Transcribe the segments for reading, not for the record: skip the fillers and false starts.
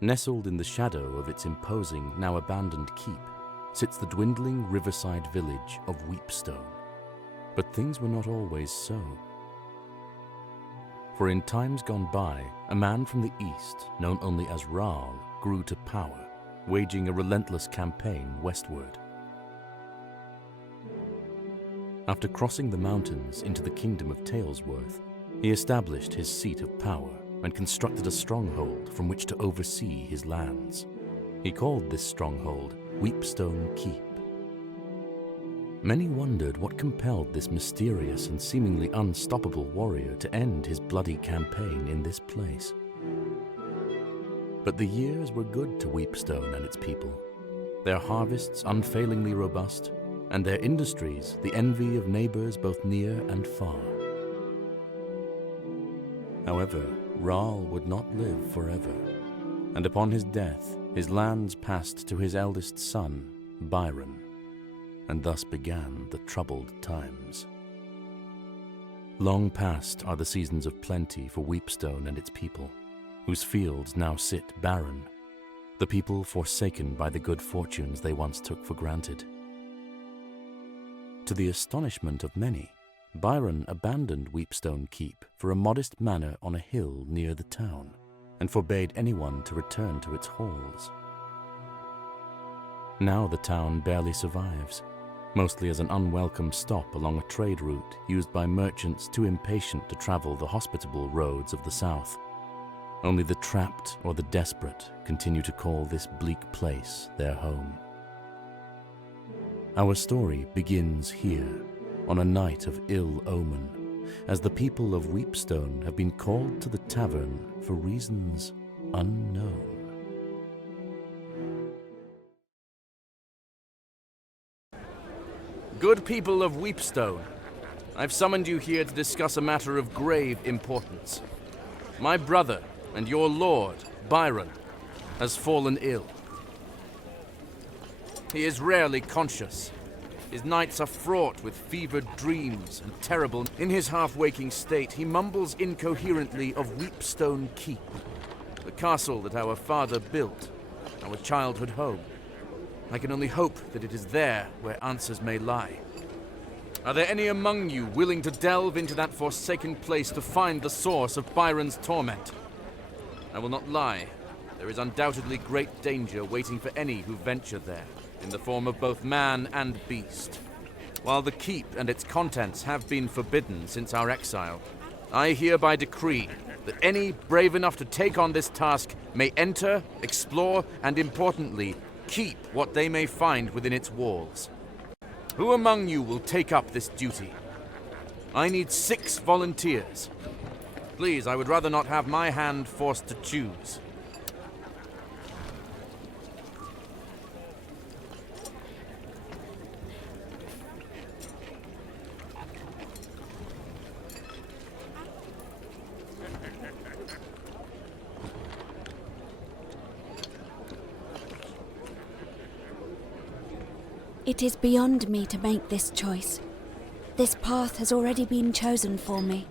Nestled in the shadow of its imposing, now abandoned keep, sits the dwindling riverside village of Weepstone. But things were not always so. For in times gone by, a man from the east, known only as Raal, grew to power, waging a relentless campaign westward. After crossing the mountains into the kingdom of Talesworth, he established his seat of power and constructed a stronghold from which to oversee his lands. He called this stronghold Weepstone Keep. Many wondered what compelled this mysterious and seemingly unstoppable warrior to end his bloody campaign in this place. But the years were good to Weepstone and its people, their harvests unfailingly robust, and their industries the envy of neighbors both near and far. However, Raal would not live forever, and upon his death, his lands passed to his eldest son, Byron, and thus began the troubled times. Long past are the seasons of plenty for Weepstone and its people, whose fields now sit barren, the people forsaken by the good fortunes they once took for granted. To the astonishment of many, Byron abandoned Weepstone Keep for a modest manor on a hill near the town, and forbade anyone to return to its halls. Now the town barely survives, mostly as an unwelcome stop along a trade route used by merchants too impatient to travel the hospitable roads of the south. Only the trapped or the desperate continue to call this bleak place their home. Our story begins here, on a night of ill omen, as the people of Weepstone have been called to the tavern for reasons unknown. Good people of Weepstone, I've summoned you here to discuss a matter of grave importance. My brother and your lord, Byron, has fallen ill. He is rarely conscious. His nights are fraught with fevered dreams and terrible. In his half-waking state, he mumbles incoherently of Weepstone Keep, the castle that our father built, our childhood home. I can only hope that it is there where answers may lie. Are there any among you willing to delve into that forsaken place to find the source of Byron's torment? I will not lie. There is undoubtedly great danger waiting for any who venture there, in the form of both man and beast. While the keep and its contents have been forbidden since our exile, I hereby decree that any brave enough to take on this task may enter, explore, and importantly, keep what they may find within its walls. Who among you will take up this duty? I need 6 volunteers. Please, I would rather not have my hand forced to choose. It is beyond me to make this choice. This path has already been chosen for me.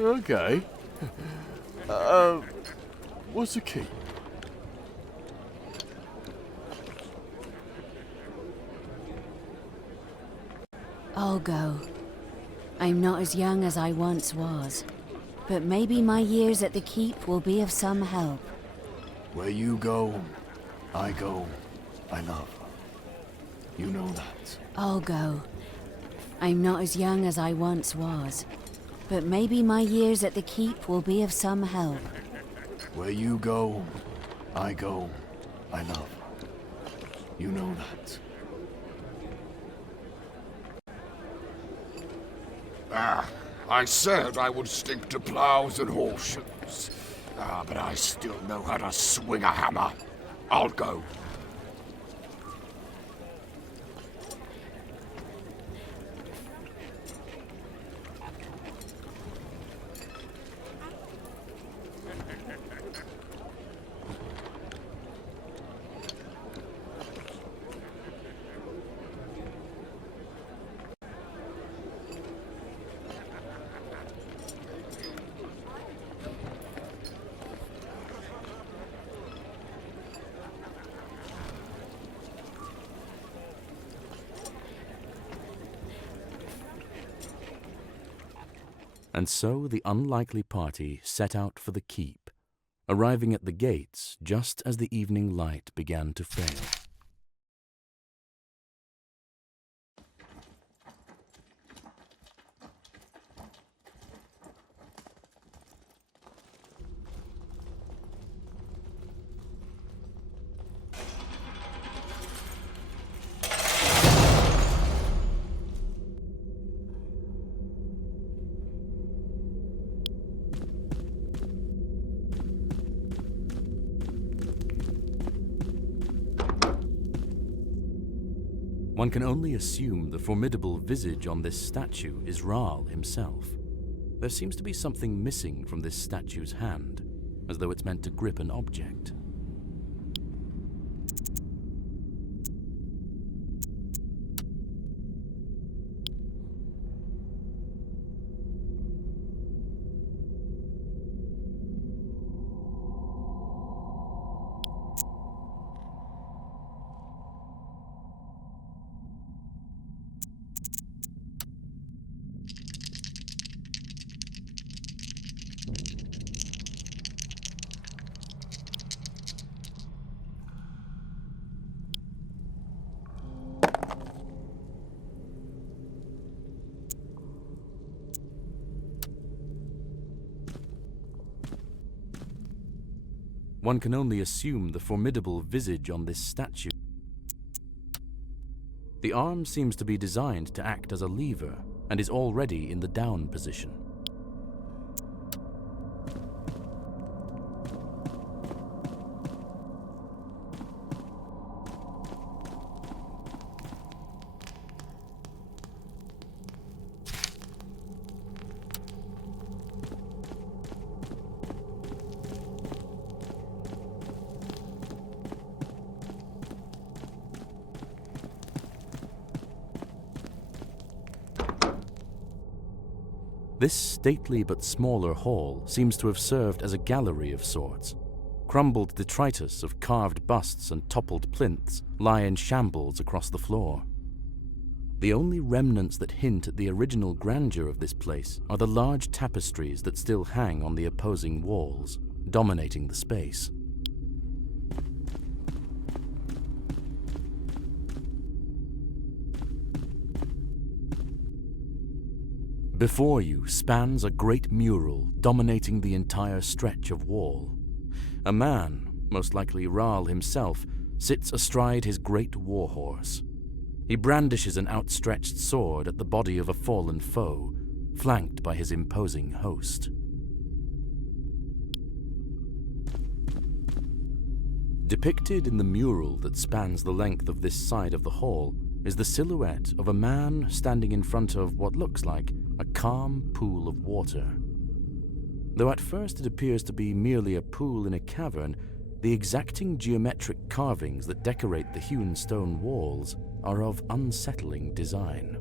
Okay. What's the key? I'll go. I'm not as young as I once was, but maybe my years at the keep will be of some help. Where you go, I go. I love. You know that. I'll go. I'm not as young as I once was, but maybe my years at the keep will be of some help. Where you go, I go. I love. You know that. I said I would stick to plows and horseshoes. But I still know how to swing a hammer. I'll go. And so the unlikely party set out for the keep, arriving at the gates just as the evening light began to fail. One can only assume the formidable visage on this statue is Rahl himself. There seems to be something missing from this statue's hand, as though it's meant to grip an object. One can only assume the formidable visage on this statue. The arm seems to be designed to act as a lever and is already in the down position. This stately but smaller hall seems to have served as a gallery of sorts. Crumbled detritus of carved busts and toppled plinths lie in shambles across the floor. The only remnants that hint at the original grandeur of this place are the large tapestries that still hang on the opposing walls, dominating the space. Before you spans a great mural dominating the entire stretch of wall. A man, most likely Rahl himself, sits astride his great warhorse. He brandishes an outstretched sword at the body of a fallen foe, flanked by his imposing host. Depicted in the mural that spans the length of this side of the hall is the silhouette of a man standing in front of what looks like a calm pool of water. Though at first it appears to be merely a pool in a cavern, the exacting geometric carvings that decorate the hewn stone walls are of unsettling design.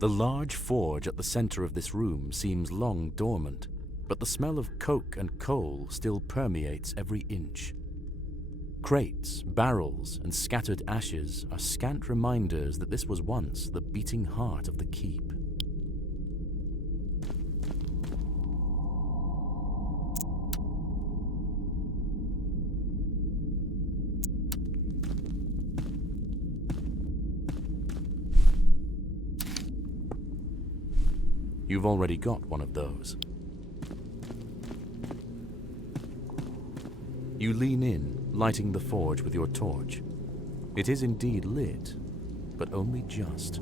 The large forge at the center of this room seems long dormant, but the smell of coke and coal still permeates every inch. Crates, barrels, and scattered ashes are scant reminders that this was once the beating heart of the keep. You've already got one of those. You lean in, lighting the forge with your torch. It is indeed lit, but only just.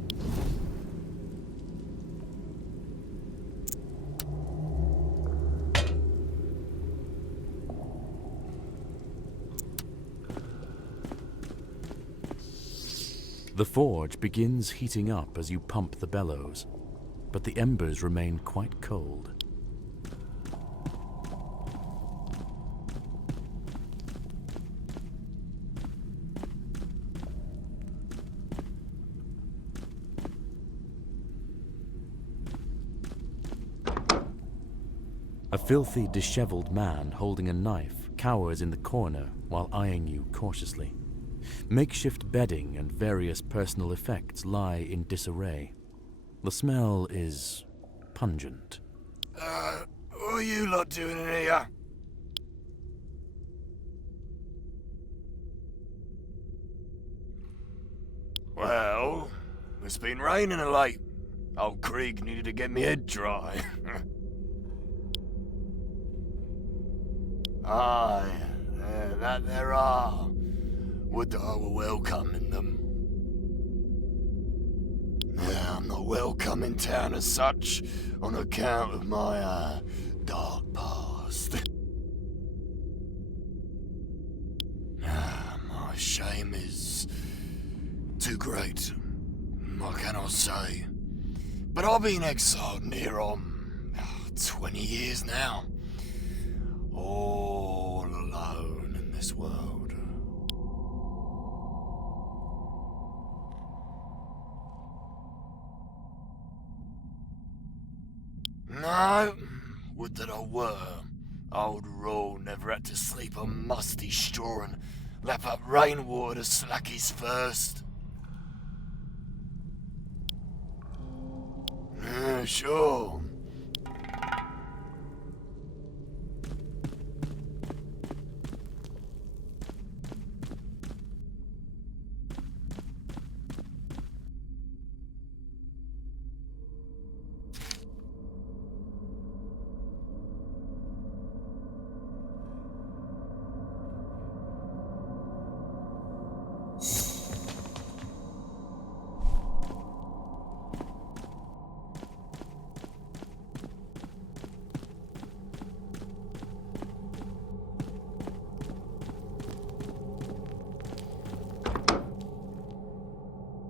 The forge begins heating up as you pump the bellows, but the embers remain quite cold. A filthy, disheveled man holding a knife cowers in the corner while eyeing you cautiously. Makeshift bedding and various personal effects lie in disarray. The smell is pungent. What are you lot doing in here? Well, it's been raining of late. Old Krieg needed to get me head dry. Aye, that there are. Would that I were welcome in them. I'm not welcome in town as such, on account of my, dark past. My shame is too great. What can I say? But I've been exiled near on 20 years now. All alone in this world. No, would that I were. Old Raw never had to sleep on musty straw and lap up rainwater to slack his thirst. Sure.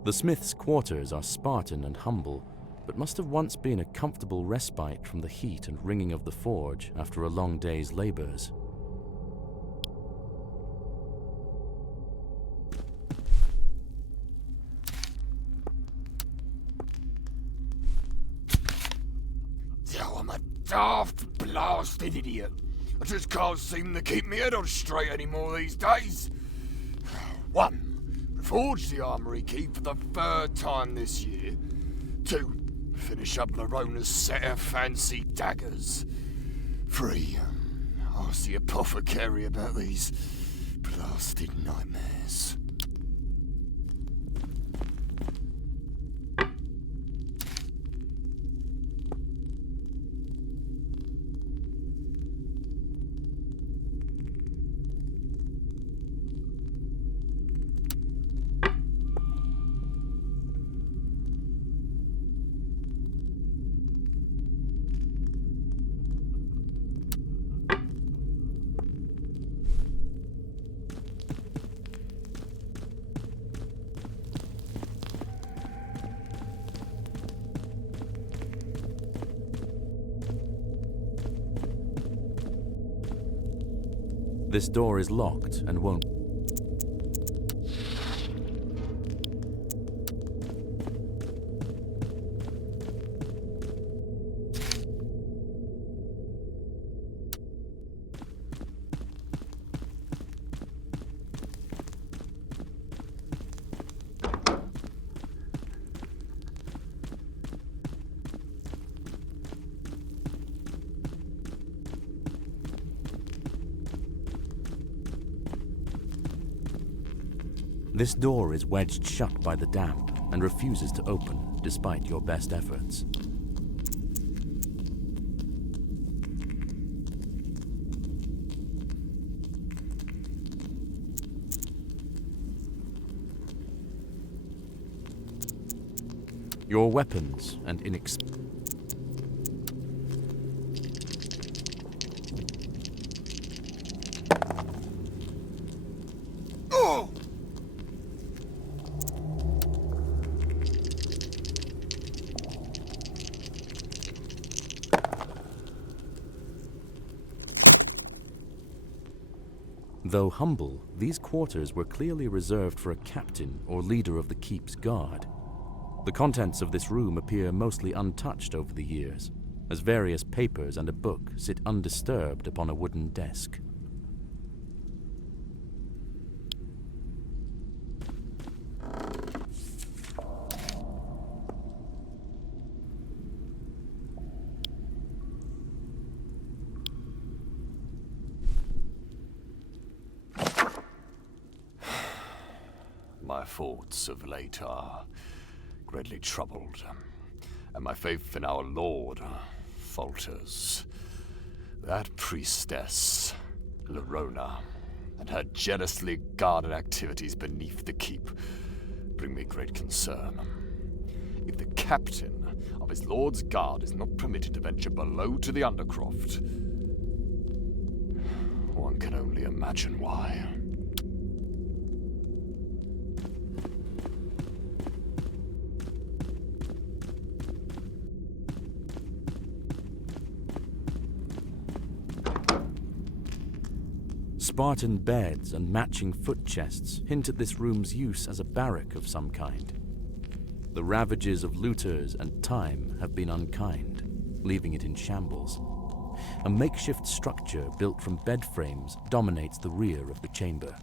The smith's quarters are Spartan and humble, but must have once been a comfortable respite from the heat and ringing of the forge after a long day's labours. Oh, I'm a daft, blasted idiot. I just can't seem to keep my head on straight anymore these days. 1. Forge the armory key for the 3rd time this year. 2. Finish up Larona's set of fancy daggers. 3. Ask the apothecary about these blasted nightmares. This door is locked and won't. This door is wedged shut by the damp and refuses to open despite your best efforts. Your weapons and Though humble, these quarters were clearly reserved for a captain or leader of the keep's guard. The contents of this room appear mostly untouched over the years. as various papers and a book sit undisturbed upon a wooden desk. My thoughts of late are greatly troubled, and my faith in our Lord falters. That priestess, Lorona, and her jealously guarded activities beneath the keep bring me great concern. If the captain of his lord's guard is not permitted to venture below to the Undercroft, one can only imagine why. Spartan beds and matching foot chests hint at this room's use as a barrack of some kind. The ravages of looters and time have been unkind, leaving it in shambles. A makeshift structure built from bed frames dominates the rear of the chamber.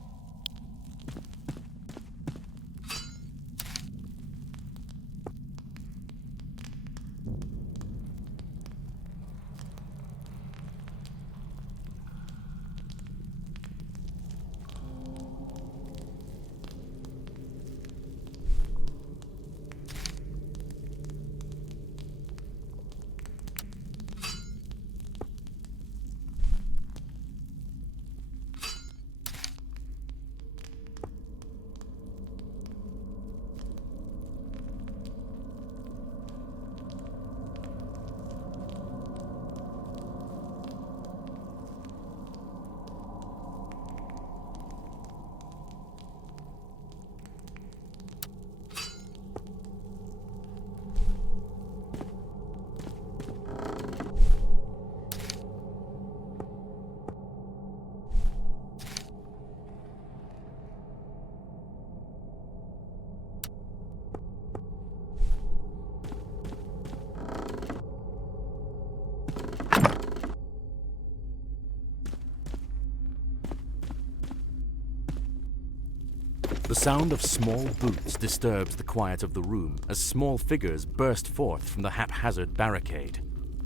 The sound of small boots disturbs the quiet of the room as small figures burst forth from the haphazard barricade.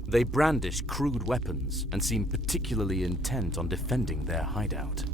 They brandish crude weapons and seem particularly intent on defending their hideout.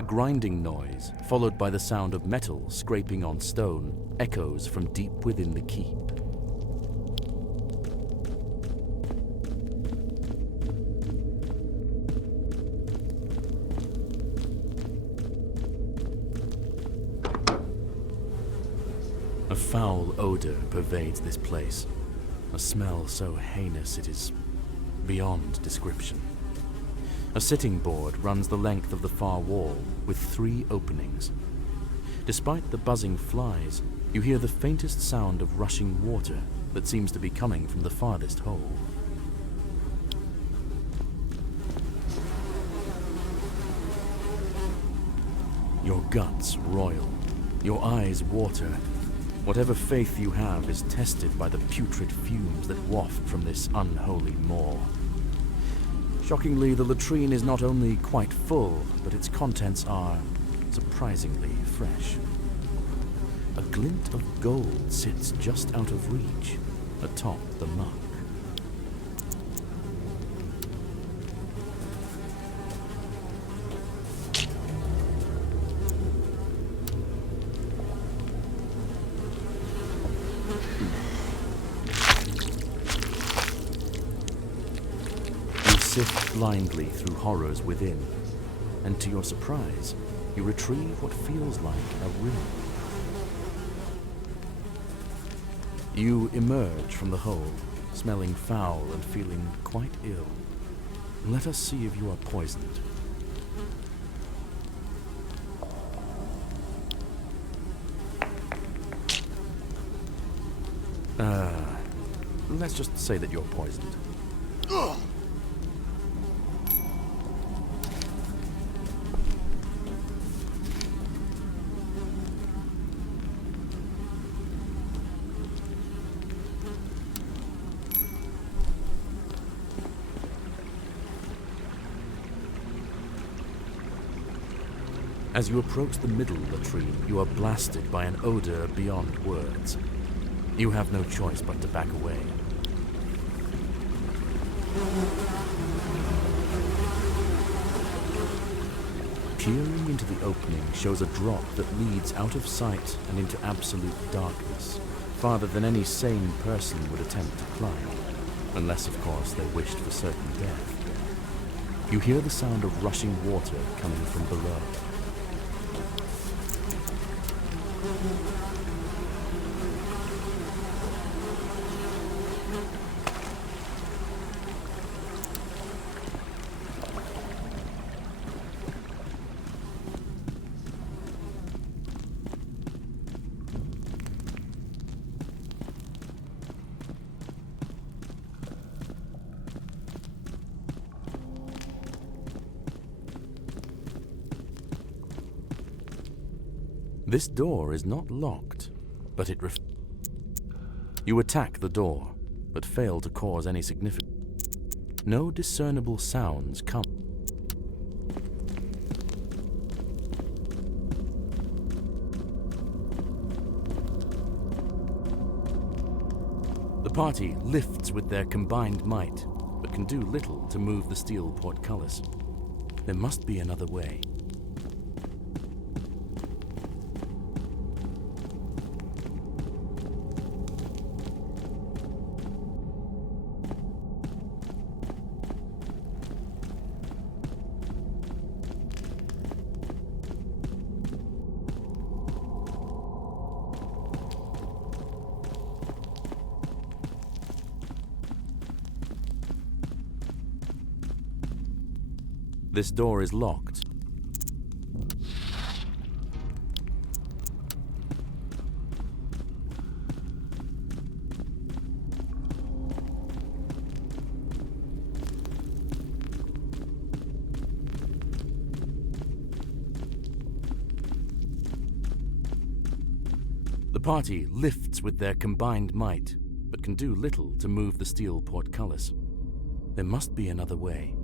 A grinding noise, followed by the sound of metal scraping on stone, echoes from deep within the keep. A foul odor pervades this place, a smell so heinous it is beyond description. A sitting board runs the length of the far wall, with 3 openings. Despite the buzzing flies, you hear the faintest sound of rushing water that seems to be coming from the farthest hole. Your guts roil, your eyes water. Whatever faith you have is tested by the putrid fumes that waft from this unholy maw. Shockingly, the latrine is not only quite full, but its contents are surprisingly fresh. A glint of gold sits just out of reach, atop the muck. Sift blindly through horrors within, and to your surprise, you retrieve what feels like a ring. You emerge from the hole, smelling foul and feeling quite ill. Let us see if you are poisoned. Let's just say that you're poisoned. As you approach the middle latrine, you are blasted by an odor beyond words. You have no choice but to back away. Peering into the opening shows a drop that leads out of sight and into absolute darkness, farther than any sane person would attempt to climb, unless, of course, they wished for certain death. You hear the sound of rushing water coming from below. This door is not locked, but it You attack the door, but fail to cause any significant... No discernible sounds come. The party lifts with their combined might, but can do little to move the steel portcullis. There must be another way. This door is locked. The party lifts with their combined might, but can do little to move the steel portcullis. There must be another way.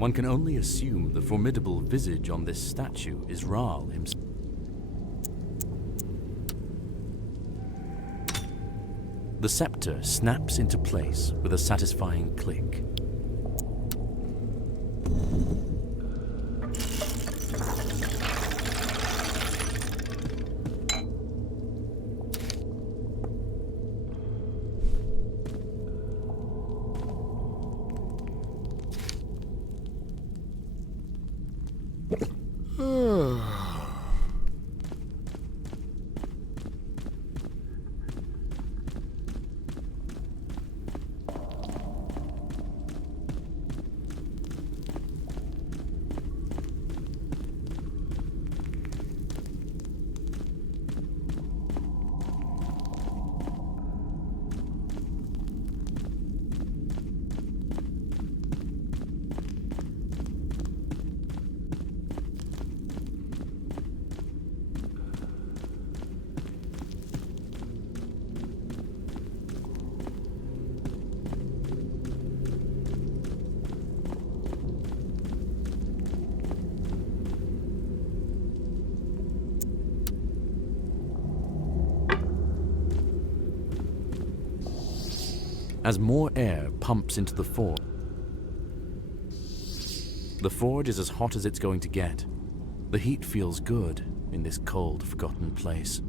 One can only assume the formidable visage on this statue is Rahl himself. The scepter snaps into place with a satisfying click. As more air pumps into the forge is as hot as it's going to get. The heat feels good in this cold, forgotten place.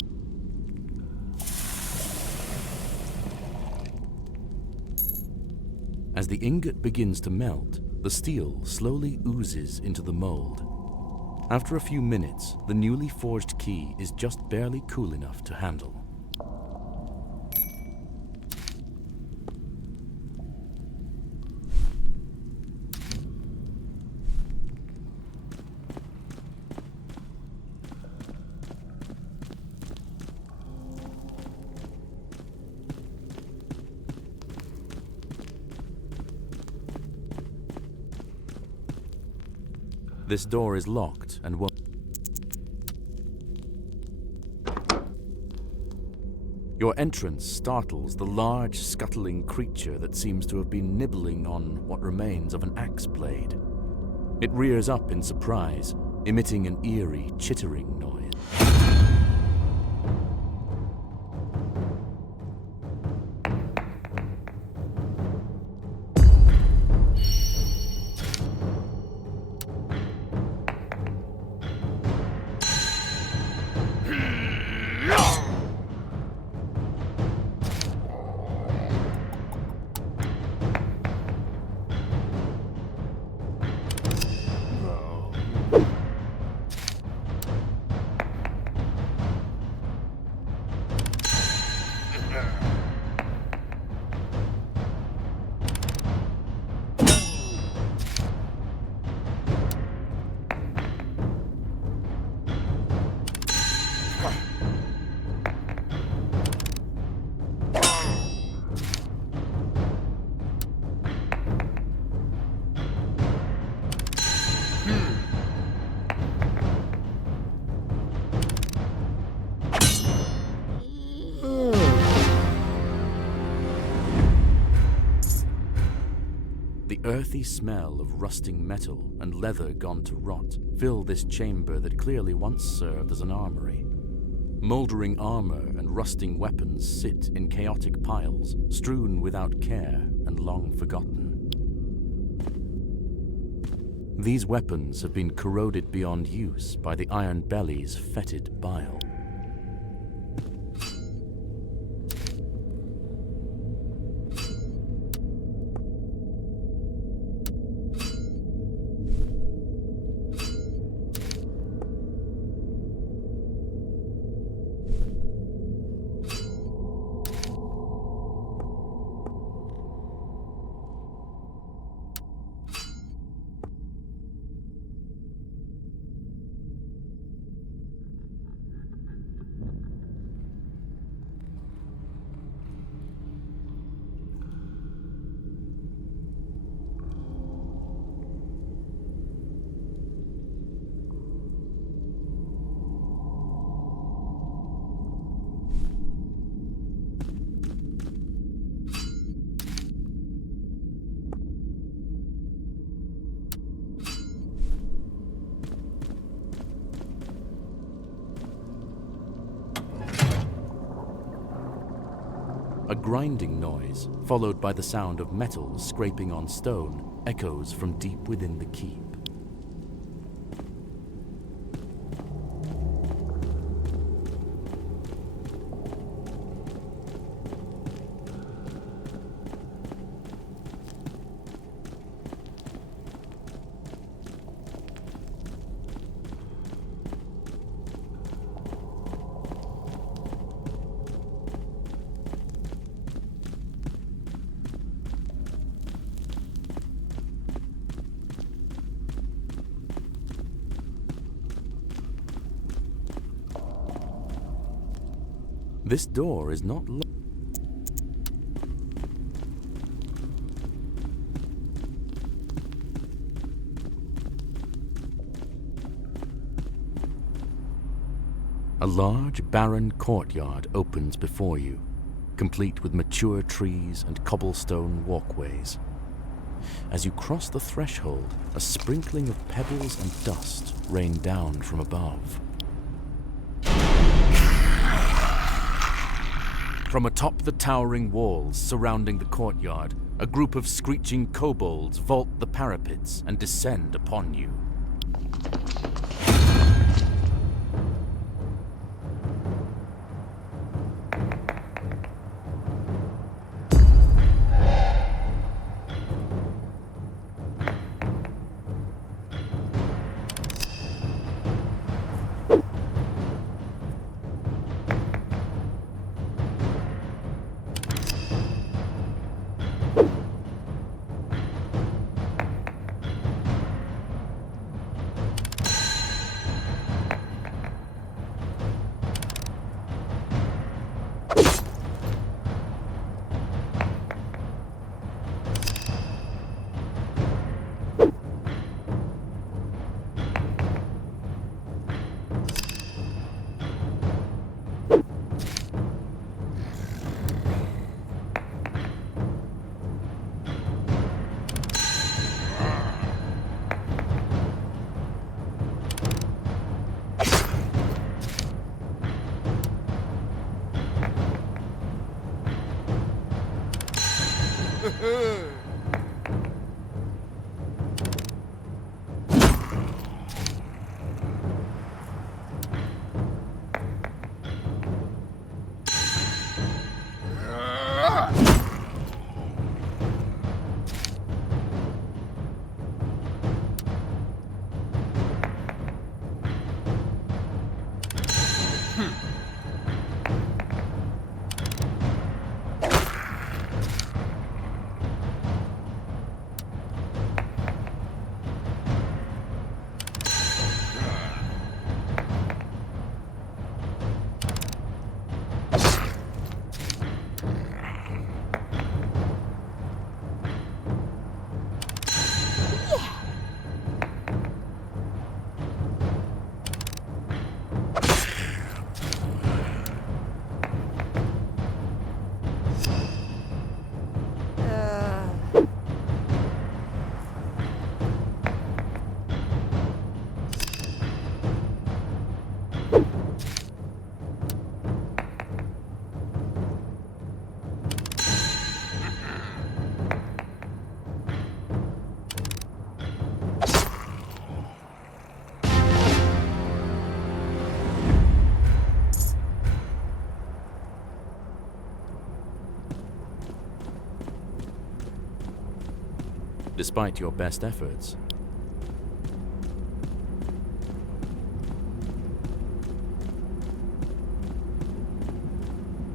As the ingot begins to melt, the steel slowly oozes into the mold. After a few minutes, the newly forged key is just barely cool enough to handle. This door is locked and won't. Your entrance startles the large, scuttling creature that seems to have been nibbling on what remains of an axe blade. It rears up in surprise, emitting an eerie, chittering noise. The earthy smell of rusting metal and leather gone to rot fill this chamber that clearly once served as an armory. Mouldering armor and rusting weapons sit in chaotic piles, strewn without care and long forgotten. These weapons have been corroded beyond use by the Iron Belly's fetid bile. grinding noise, followed by the sound of metal scraping on stone, echoes from deep within the keep. This door is not locked. A large, barren courtyard opens before you, complete with mature trees and cobblestone walkways. As you cross the threshold, a sprinkling of pebbles and dust rain down from above. From atop the towering walls surrounding the courtyard, a group of screeching kobolds vault the parapets and descend upon you.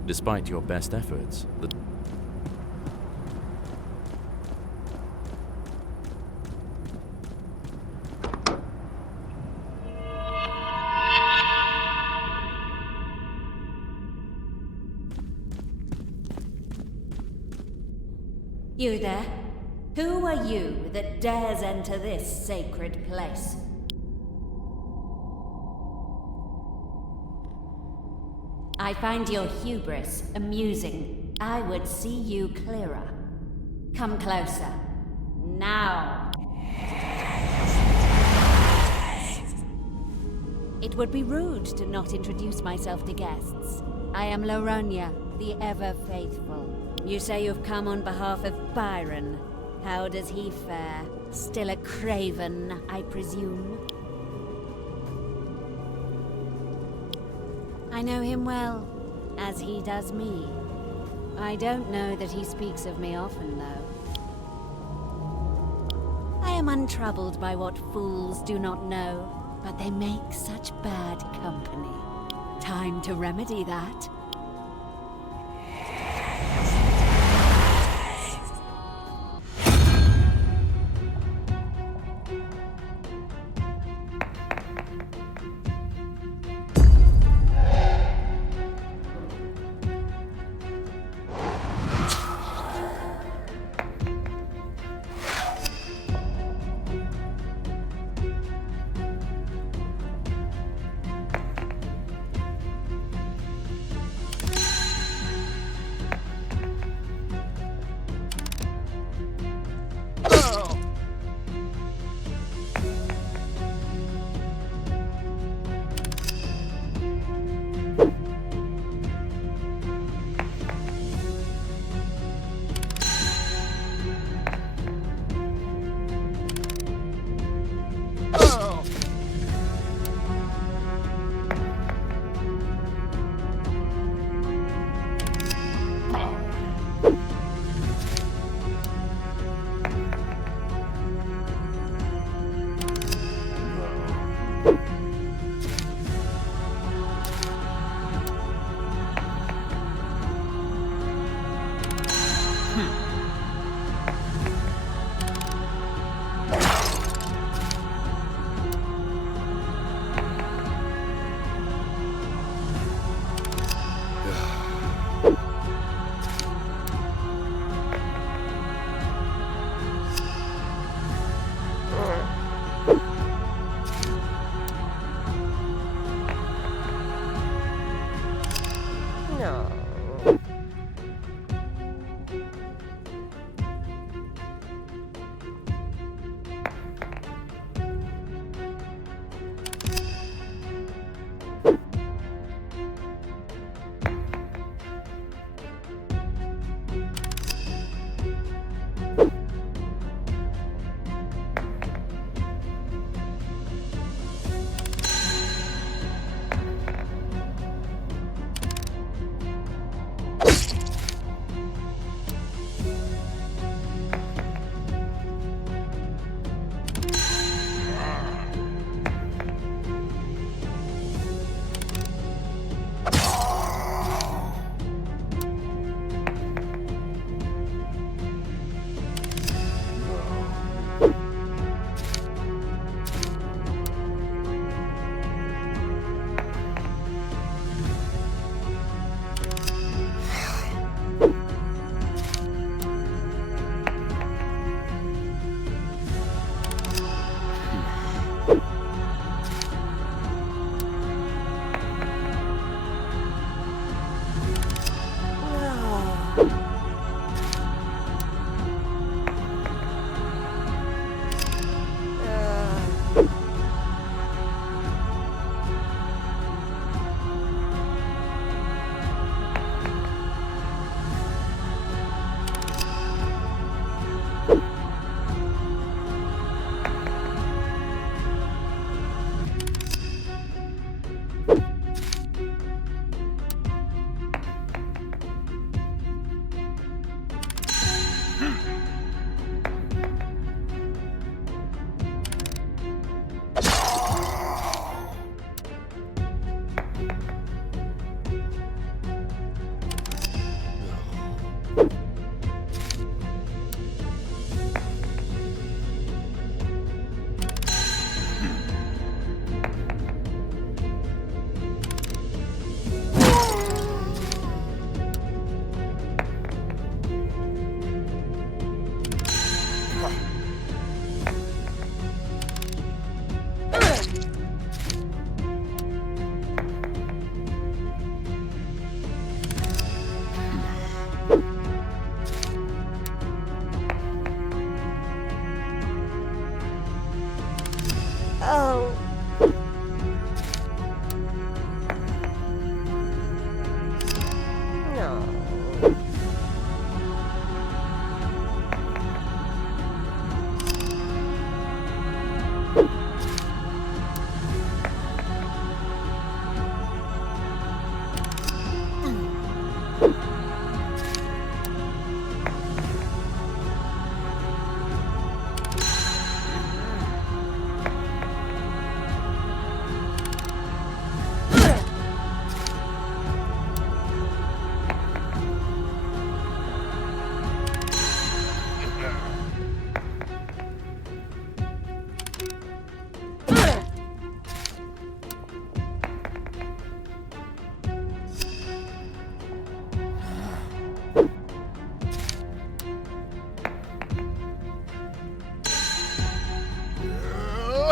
Despite your best efforts, the You there? Who are you that dares enter this sacred place? I find your hubris amusing. I would see you clearer. Come closer. Now. It would be rude to not introduce myself to guests. I am Laronia, the ever-faithful. You say you've come on behalf of Byron. How does he fare? Still a craven, I presume? I know him well, as he does me. I don't know that he speaks of me often, though. I am untroubled by what fools do not know, but they make such bad company. Time to remedy that.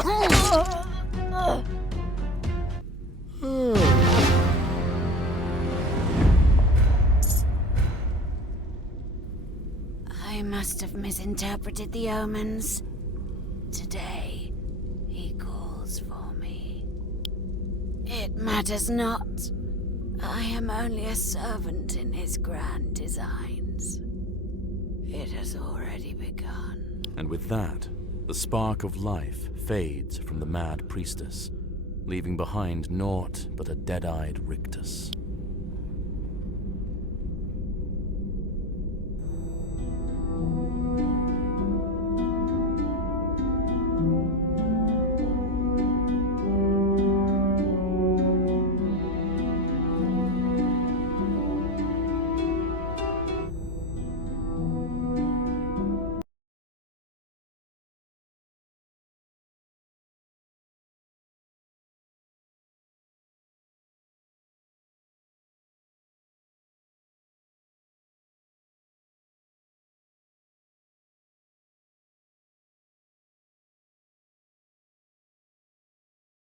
I must have misinterpreted the omens. Today, he calls for me. It matters not. I am only a servant in his grand designs. It has already begun. And with that, the spark of life fades from the mad priestess, leaving behind naught but a dead-eyed rictus.